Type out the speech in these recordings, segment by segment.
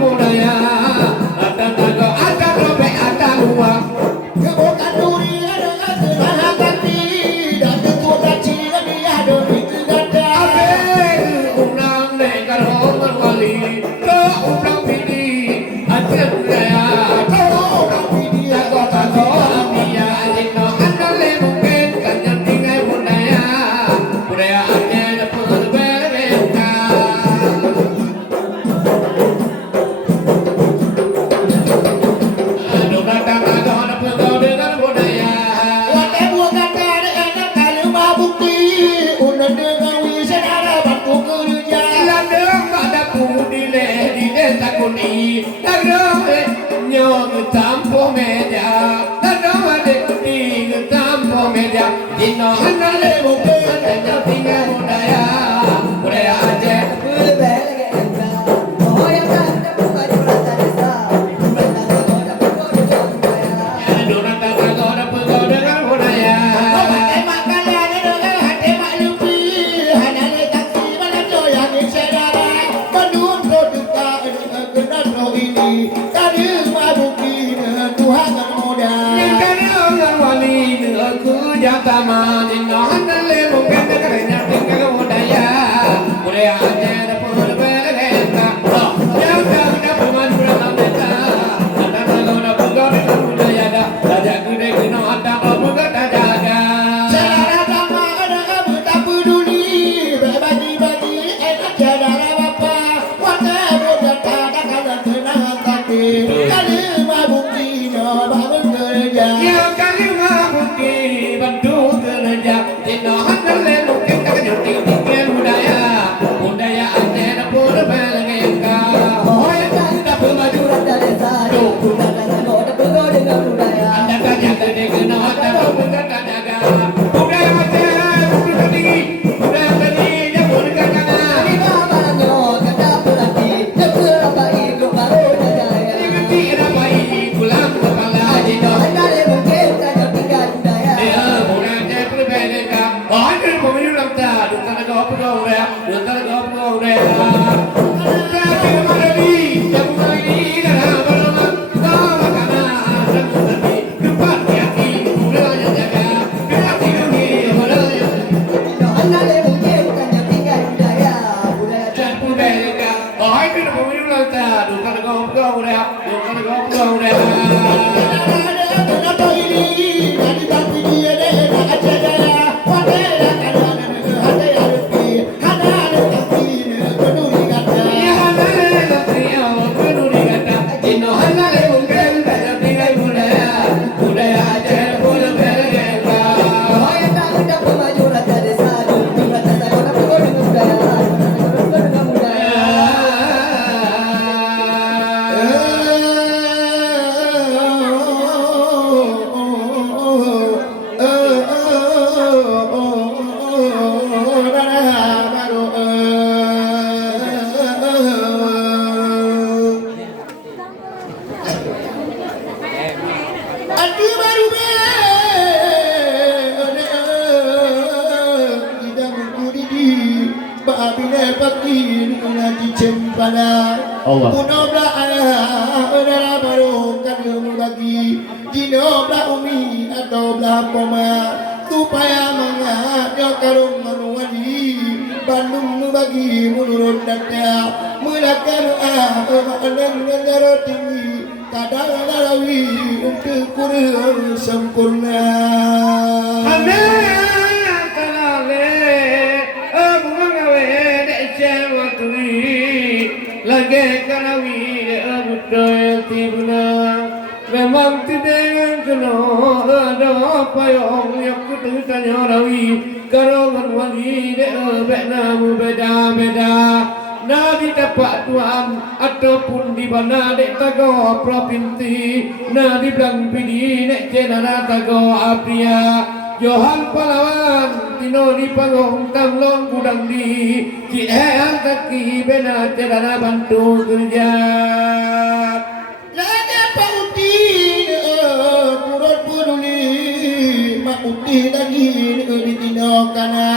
budaya ada tago ada robe ada luang kebukan duri ada kenahan hati dan ketua kecil dia demi kedada abeng unang nekar homer wali ke unang pidi ada budaya ke unang pidi tago tago dia jino anda le mungkin kan yang tinggal budaya budaya ada Dino hanale mungkin ada tinggal budaya budaya aceh peubedoh oh yang ada bukan rata desa rata ada peubedoh budaya rata ada peubedoh dengan budaya pakai makanan dengan hati maklupi hanale taksi mana yang sedara menun produka dengan ini tadi mabuki Tuhan muda kali orang wali aku jatama dino hanale mungkin kerana tinggal budaya budaya ada peubedoh yang ada pemanduran beta ada kalau peubedoh budaya ada raja gede kena ada peubedoh jaga cara sama ada kamu tak peduli berbagi-bagi enak tiada apa whatever kata kalau tenang hati kali mabukino bangun kerja ya kali mabuki bantu kerja dino hanale mungkin kerja tinggal budaya budaya ada peubedoh oh yang ada pemajuran dari sana budaya ada peubedoh dengan budaya anda kerja gede kena ada peubedoh jaga budaya ada budaya tinggi budaya tinggi yang boleh kana di mana kata berarti rapai baru jaya ngerti rapai pulang kepala dino hanale mungkin kerja tinggal budaya dia budaya peubedoh oh ada pemajuran tak dukan budaya dukan budaya Allah. Punobla ada baru kanu lagi jinobla umi atau bla poma supaya mengajak karung manuali Bandung bagi menurut data mulakan makanan negara tinggi kadang lalawi untuk kurang sempurna lagi kanawi budaya tibuna memang tidak kena ada payung yang geutanyo rawi karongan wali beda beda na di tempat tuan ataupun di mana dek tago provinsi na di belang pidi nek jenara tago apria Johan pahlawan tino di panggung tamlong gudang di cihean kaki bena cerana bantu kerja lagi pauti turut peduli mak uti lagi di tino kana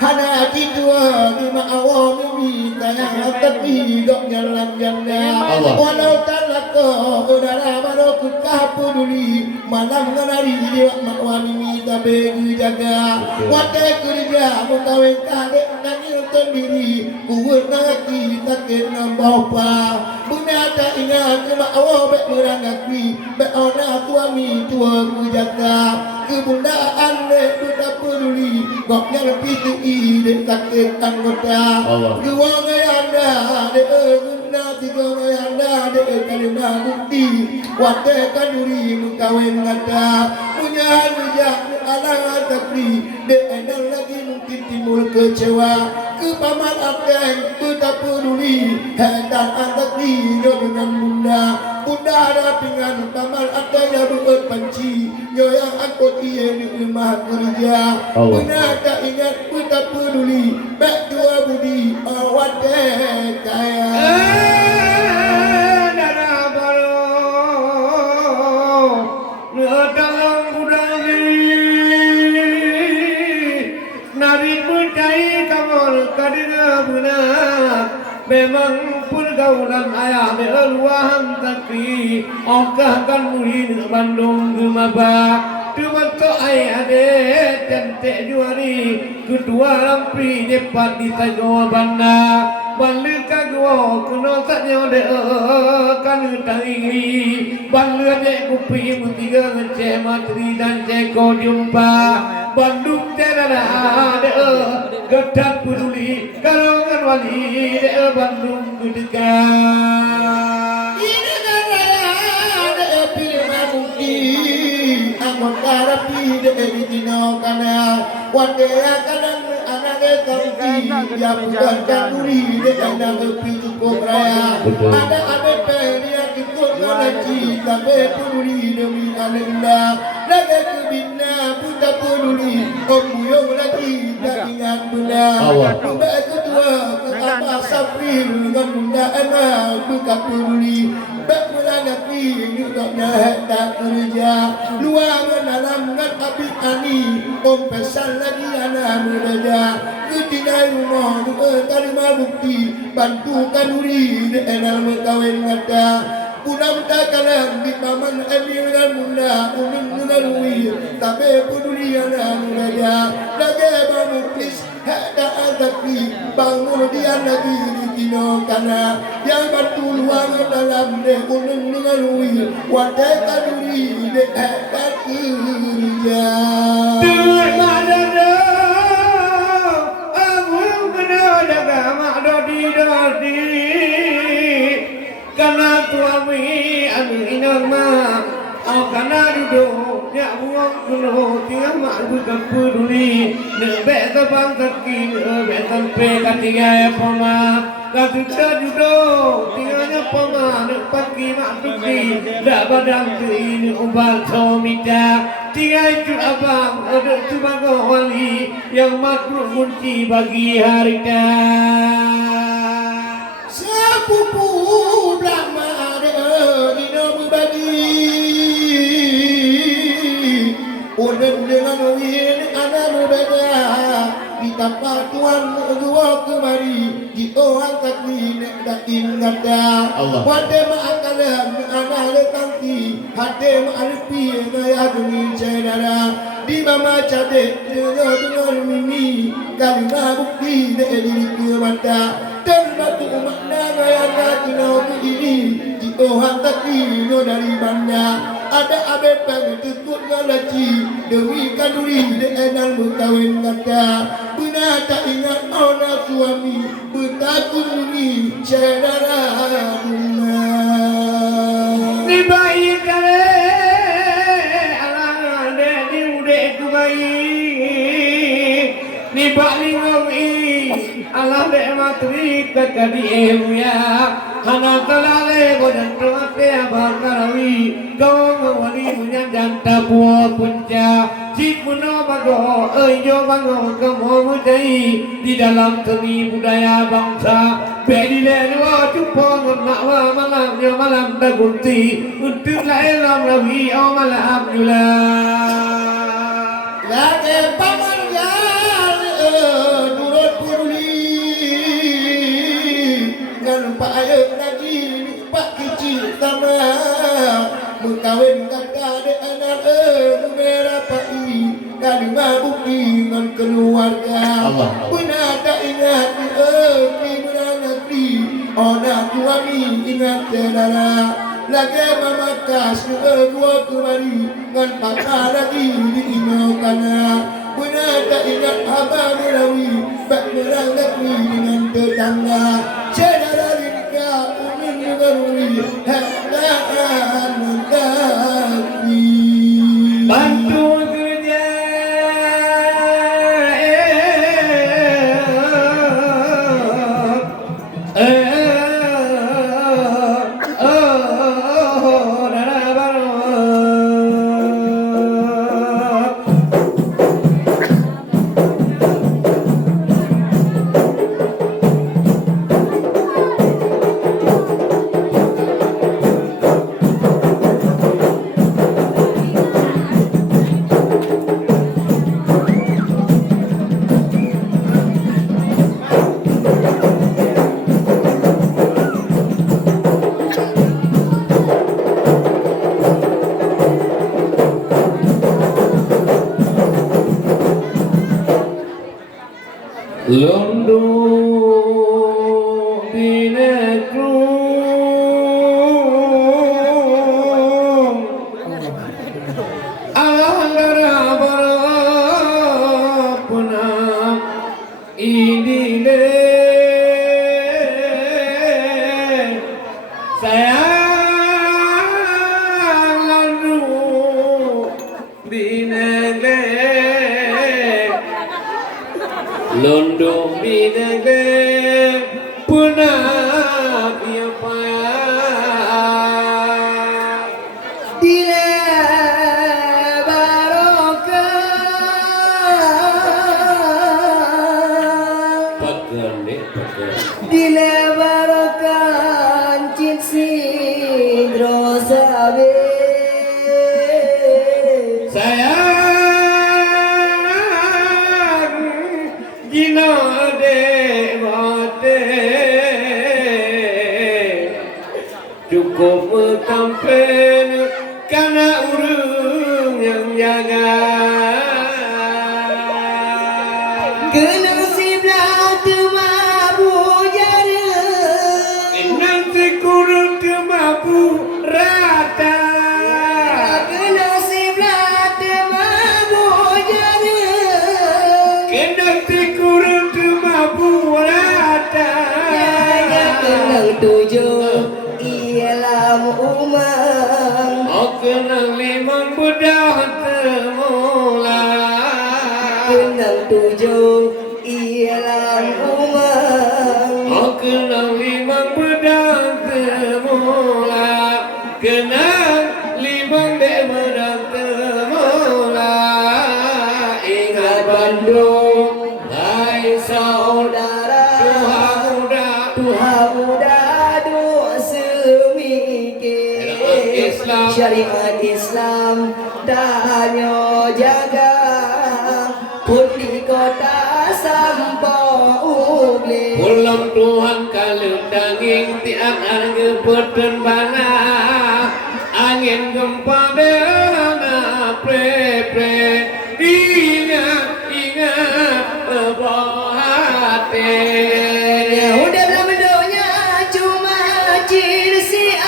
hana tidua di mak awam mi tanya tapi dok jalan janda walau talaka udara baru kah peduli malam nganari dia makwani minta begi jaga wate kerja mengkawin kadek nangil sendiri kuwet naki takut nambapa bunada ingat ke makwa bek merangakui bek ona tuami tua kujaga kebundaan dek tak peduli goknya lebih tinggi dek takut anggota dua ngayanda dek guna tiga ngayanda dek kalina bukti wate kaduri mengkawin ngata punya nujak alang takri dek endal lagi mungkin timbul kecewa ke paman akan tak peduli hendak antakri dengan bunda bunda ada dengan paman akan yang buat panci yang angkut ia di rumah kerja bunda tak ingat tak peduli baik dua budi awat kaya dana baru dalam budaya nari percaya kamu kadina benar memang pergaulan ayah beruang tapi okah kan murid Bandung gemabak Tumanto ayah ade cantik juari kedua lampi depan di Tagoa Banda Balu kagua kuno saknya de kan tangi balu de kupi mutiga ngece matri dan ceko jumpa Bandung terada de gedak peduli karongan wali de Bandung kedekat ini negara de pilih bukti amun karapi de dino kana wande kanan anake kamti ya bukan kanduri de kana kepi cukup raya ada peria kitut ngalaci kabe peduli demi anenda laga kebina puta peduli om buyong lagi tak ingat benda buka ketua apa sapri dengan bunda anak buka peduli bak melanapi juga tak kerja luar dalam ngan api ani om pesan lagi anak muda ketinai rumah terima bukti bantukan duri dalam kawin ngata pulang takalan di paman emil dan bunda umin mengalui tapi peduli anak muda lagi banguklis ada agakli bangun dia lagi di tino kana yang bantu luang dalam de umin mengalui wadah kaduri de hebat kerja termadada amul kena jaga makdodi dodi karena tuami anu inang ma karena duduk ya buang kuno tiang mak bukan peduli nebek tabang kaki nebek sampai katiga pama katuta duduk tiangnya pama nek pagi mak tuki dak badang tu ini ubal somita tiga itu abang ada tu bago wali yang makhluk kunci bagi harita sepupu blama de dino bagi udah dengan win anak berbeda di tempat tuan dua kemari di orang takli nek dakin ngada wade makalam anak lekanti hade malipi ngaya demi cedara di mama cade dengan mimi karena bukti de diri ke mata dan batu makna ngaya kino ini di orang takli no dari banda ada abe pengikut ngalaci demi kaduri de enang berkawin kata benar tak ingat ona suami bertakuni cedera bunga ni bayi kare alang de di ude tu bayi ni bali ngomi alang de matri kakadi emuya hana kalale bodan tuate abang karawi kau ngawali punya janta buah punca si puno bago yo bango kamu mudai di dalam seni budaya bangsa bedile dua cupo ngakwa malam yo malam tagunti untuk laelam rawi o malam jula lagi paman yal nurut peduli ngan pak ayat lagi pak kawin kakak de anak rapai dari mabuki dengan keluarga benar tak ingat di negeri orang tuami ingat saudara lagi memakas dua kemari dengan pakar lagi di inokana benar tak ingat abang merawi bak merang negeri dengan tetangga saudara nikah umin mengerui hakaan mengkaki bantu kerja Londo binekrum Alandara barapuna idile sayang landu binele Londo binele punah dia payah dile barokah dile barokah cinsi drosabe sayang gina cukup mentampen karena urung yang jaga kena siblah temabu jara nanti kurung temabu rata kena siblah temabu jara kena kurung temabu rata kena tujuh umang kenang limang budak temula kenang tujuh ialah umang kenang limang budak temula kenang limang budak temula ingat Bandung hai saudara Tuhan muda syariat Islam danyo jaga pun di kota Sampau Ugle pulang Tuhan kalau daging tiap harga peten bana angin gempa dana pre ingat hati udah lamedonya cuma cirsian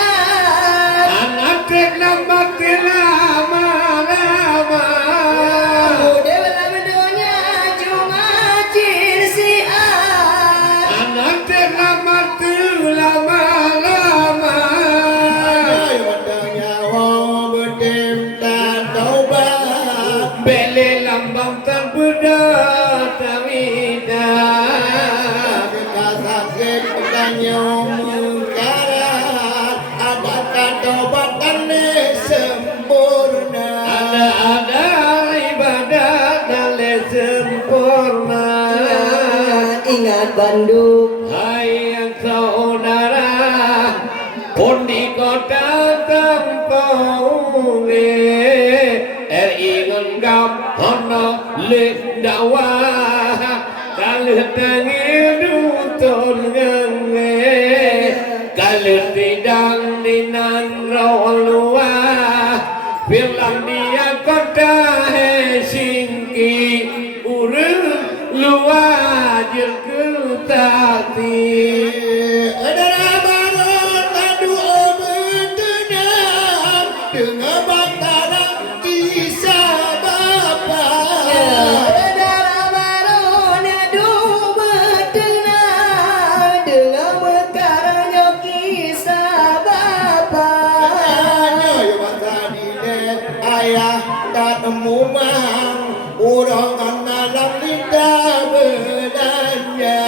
anak lambat lama-lama udah lamedonya cuma cirsian anak lambat lama-lama wadanya bedem dan taubat bele lambang terbedah tamida kita sakit geutanyo mengkarat ada tobat dan sempurna ada ibadat dan sempurna ingat Bandung hai yang saudara pun di kota Sampau RI ngenggam hono lek dakwah kalut tangi dutun ngenge kalut tidang dinan rawalua mumang orang alam lidah belanja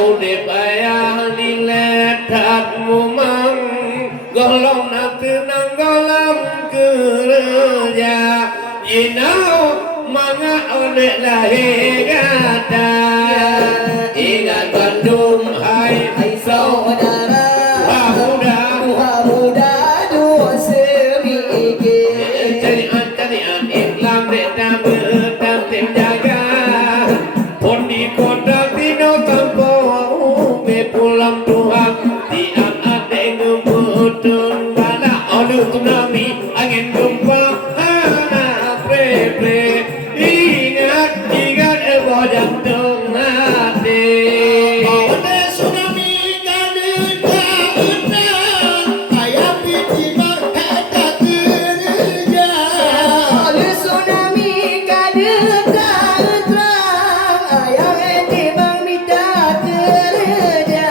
udip ayah diletak mumang golong nak tenang golong kerja inau manga oleh lahir kata ingat Bandung hai saudara muda muda dua semikir carian Islam dek bertam tim jaga pon di kota tino tanpa ume pulang Tuhan tiap ada ngebutun bala olu tsunami angin gempa anak pre ingat jantung hati Ada tsunami kadeta unang ayah piti kata kerja ada tsunami kadeta terang ayah ente bang minta kerja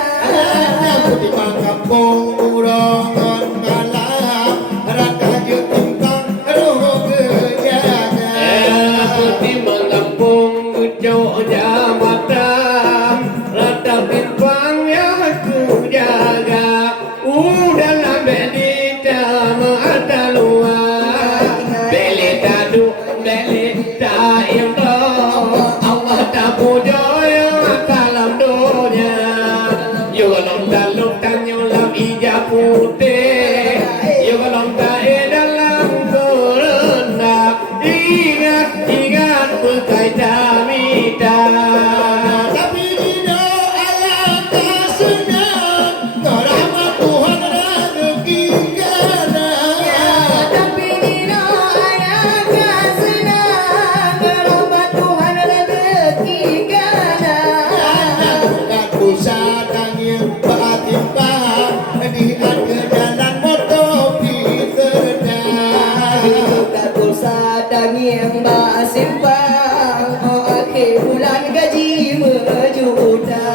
aku di kampung urongan malam rakan tentang roh kejaga aku di kampung Jauh jabatan rata pimpang yang aku jaga dalam belita mata luar belita du belita imro Allah tak puja yang dalam dunia yolong dalam tanyolam ija putih yolong tak dalam corona ingat berkaitan tapi dino alam tak senang rahmat Tuhan rezeki gana tapi dino ayah tak senang rahmat Tuhan rezeki gana anak dosa tangis batimpang di harga jalan motor tak dosa danging basimpang akhir bulan gaji berjuta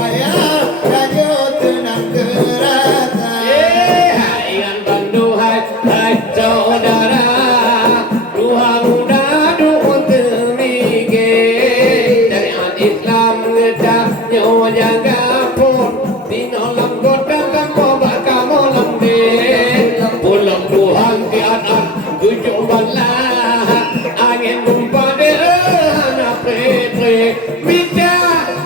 ayah radio tenang kerata ingat Bandung hai saudara dua muda dua temike dari Islam kita nyawa jaga pun tinolam kota tanpa bakal molam de pulang Tuhan di atas tujuh balah angin gempa de anak pre minta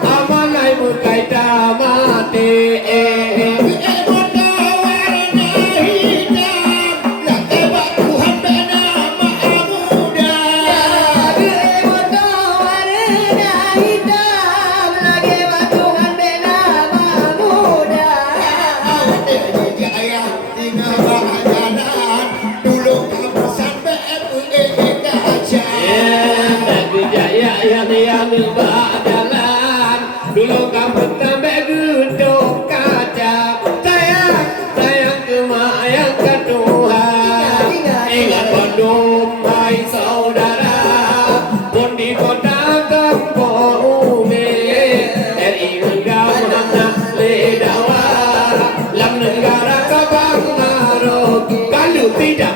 amalai berkaitan mati yang berjalan dulu kamu tambah gedung kaca sayang kemayang ke Tuhan ingat Bandung hai saudara pun di kota kampung ume RI negara ledawa lam negara kabang marok kalau tidak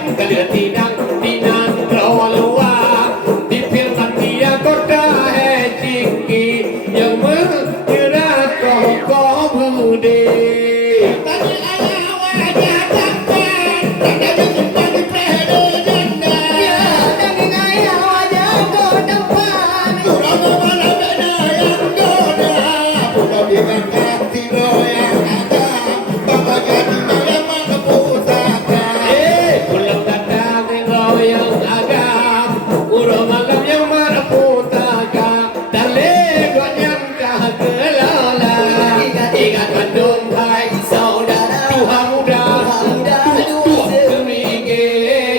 dinan keluar di firman dia kota yang menjerat kau budi tadi ayah wajah tampan tak ada jumpa di peubedoh janda daging ayah wajah kau tampan kurang malam beda yang doda pulau dengan kaki yang agam bapak jadi malam mana pusaka pulang datang yang agam urang malam yang marah putaka dan legot yang kah kelola ingat Bandung hai saudara Tuhan muda dua seminggu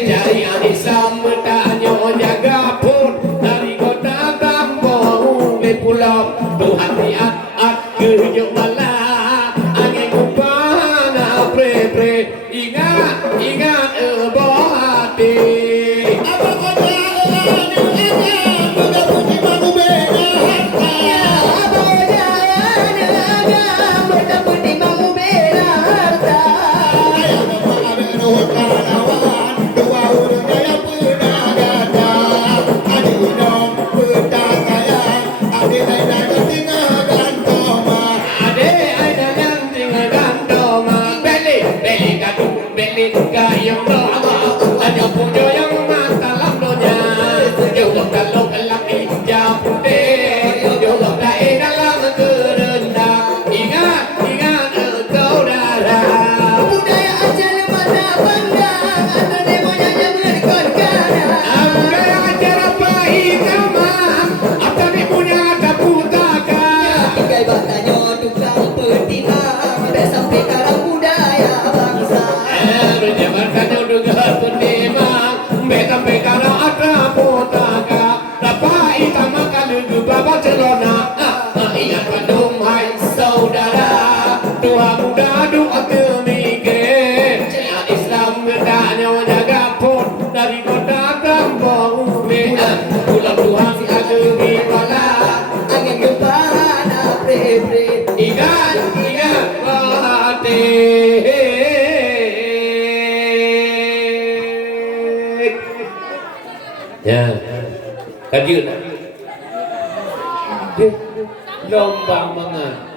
jaya Islam bertanya jaga pun dari kota kampung di pulau Tuhan lihat kerja malam angin kupana pre ingat hati apa kau jalan agam mudah putih mahu beda harta abang jalan agam bertemu di mamu bela harta ayah bapak abe roh kalawan dua urang jaya pernah belik gayung doa hanya punya yang mata lamdonya jauh kalau lelaki jauh putih jauh dae dalam kerendah ingat engkau darah budaya Aceh lemana pandang ada demonya yang berkorban budaya Aceh rapai kamang atau ni punya ada putaka tiga batanyo tukang pertimang sampai sampai karang budaya bangsa Berjabarkannya juga penimang Beta-beta ada potaka Rapai sama kali bawa celona Ingat Bandung hai saudara Dua muda doa kemikir Islam gedanya menjaga pun Dari kota kampung Pulang Tuhan ada di bala angin gempana pre-pre Ingat hati Ya, kajian. Lomba mangan.